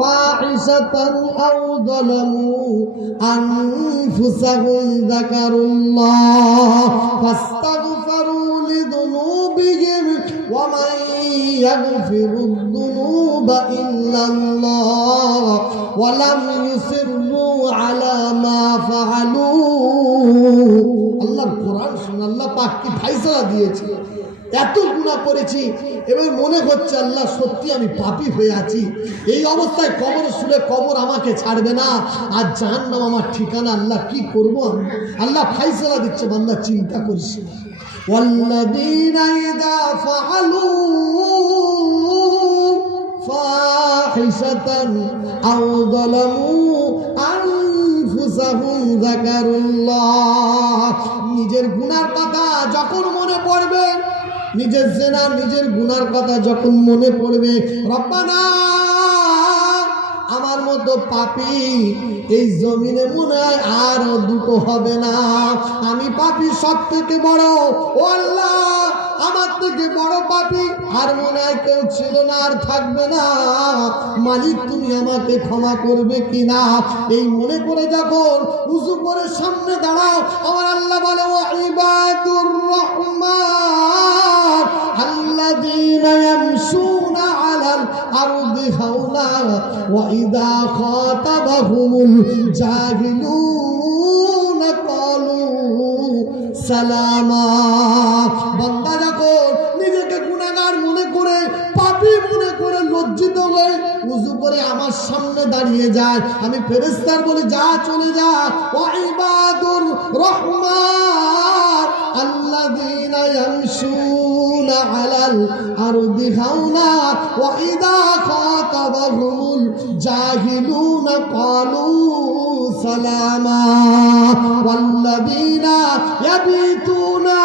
ফাহিশাতান আও যালামু আনফুসাহুম যাকারুল্লাহ ফাস্তাগফিরু লিযুনুবিহিম ওয়া মান ইয়াগফিরুদ যুনুবা ইল্লাল্লাহ ওয়া লাম ইউসিররু আলা মা ফাআলু। আল্লাহর কোরআন শুনে আল্লাহ পাক কি ফয়সালা দিয়েছে। এত গুনাহ করেছি, এবার মনে হচ্ছে আল্লাহ সত্যি আমি পাপী হয়ে আছি, এই অবস্থায় কবর শুলে কবর আমাকে ছাড়বে না, আর জাহান্নাম আমার ঠিকানা। আল্লাহ কি করব আমি? আল্লাহ ফয়সালা দিচ্ছে, বান্দা চিন্তা করিস। ওয়াল্লাযীনা ইযা ফাআলু ফাহিশাতান আও যালামু আনফুসাহুম যাকারুল্লাহ। নিজের গুনার কথা যখন মনে পড়বে, নিজের জেনা নিজের গুনার কথা যখন মনে পড়বে, রব্বানা আমার মতো পাপী এই জমিনে মনে হয় আর দুটো হবে না, আমি পাপী সব থেকে বড়। ও আল্লাহ, আমার থেকে বড় পাপী আর মনে হয় কেউ ছিল না, আর থাকবে না। মালিক তুমি আমাকে ক্ষমা করবে কিনা এই মনে করে যখন উযু করে সামনে দাঁড়াও, আমার আল্লাহ বলে ও ইবাদুর রহমান আল্লাযীনা ইয়ামশুনা আলাল আরদি হাওলা ওয়া ইযা খাতাবাহুমুল জাহিলুনা ক্বালু সালামা। বান্দা যখন নিজেকে গুনাহগার মনে করে, পাপী মনে করে, লজ্জিত হয়ে উযু করে আমার সামনে দাঁড়িয়ে যায়, আমি ফেরেশতার বলি যা চলে যা। ওয়া ইবাদুর রহমান আল্লাযীনা ইয়ামশুনা আলাল আরদি হাওলা ওয়া ইযা খাতাবাহুমুল জাহিলুনা ক্বালু সালামা ওয়াল্লাযীনা ইয়াবিতুনা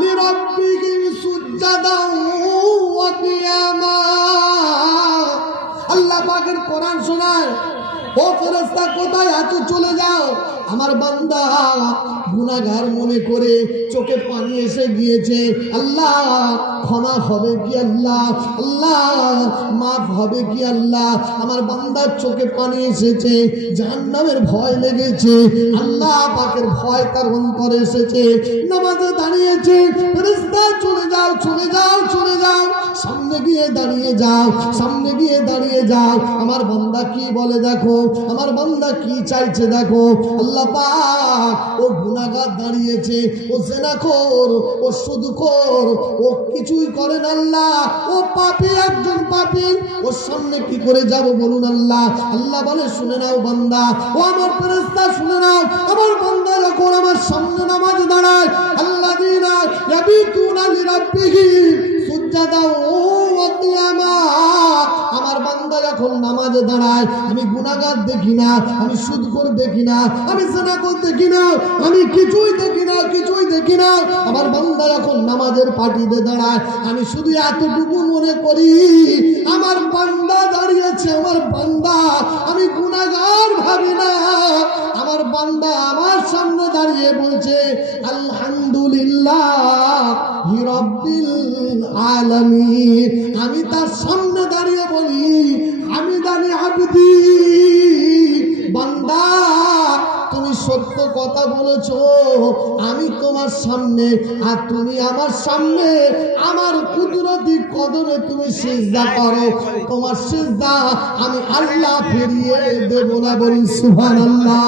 লিরাব্বিহিম সুজদান ওয়া কিয়ামা। আল্লাহ পাকের কোরআন শোনায়, ও ফেরেশতা কোথায় আছো চলে যাও। আমার বান্দা গুনাহগার মনে করে চোখে পানি এসে গিয়েছে, আল্লাহ ক্ষমা হবে কি আল্লাহ, আল্লাহ মাফ হবে কি আল্লাহ। আমার বান্দার চোখে পানি এসেছে, জাহান্নামের ভয় লেগেছে, আল্লাহ পাকের ভয় তার অন্তরে এসেছে, নামাজে দাঁড়িয়েছে। ফেরেশতা চলে যাও চলে যাও চলে যাও, সামনে গিয়ে দাঁড়িয়ে যাও, সামনে গিয়ে দাঁড়িয়ে যাও। আমার বান্দা কি বলে দেখো, আমার বান্দা কি চাইছে দেখো। আল্লাহ পাক ও গুনাহগার দাঁড়িয়েছে, ও জিনাখোর, ও সুদখোর, ও কিছুই করে না আল্লাহ, ও পাপী, একজন পাপী, ওর সামনে কি করে যাব বলুন আল্লাহ। আল্লাহ বলে শুনে নাও বান্দা, ও আমার ফেরেশতা শুনে নাও, আমার বান্দা যখন আমার সামনে নামাজ দাঁড়ায়, আল্লাযীনা ইয়াবিতুনা লিরাব্বিহিম সুজদান ওয়া কিয়ামা। আমার বান্দা যখন নামাজে দাঁড়ায়, আমি গুনাহগার দেখি না, আমি সুদখোর দেখি না, আমি জিনাখোর দেখি না, আমি কিছুই দেখি না, কিছুই দেখি না। আমার বান্দা যখন নামাজের পাটিতে দাঁড়ায়, আমি শুধু এতটুকু মনে করি আমার বান্দা দাঁড়িয়েছে, আমার বান্দা, আমি গুনাহগার ভাবি না। আমার বান্দা আমার সামনে দাঁড়িয়ে বলছে আলহামদুলিল্লাহ রাব্বিল আলামিন। আমি তার সামনে দাঁড়িয়ে বলি আমি জানি আবদি, বান্দা তুমি সত্য কথা বলেছো, আমি তোমার সামনে আর তুমি আমার সামনে, আমার কুদরতি কদমে তুমি সিজদা করো, তোমার সিজদা আমি আল্লাহ ফিরিয়ে দেব না, বলি সুবহানাল্লাহ।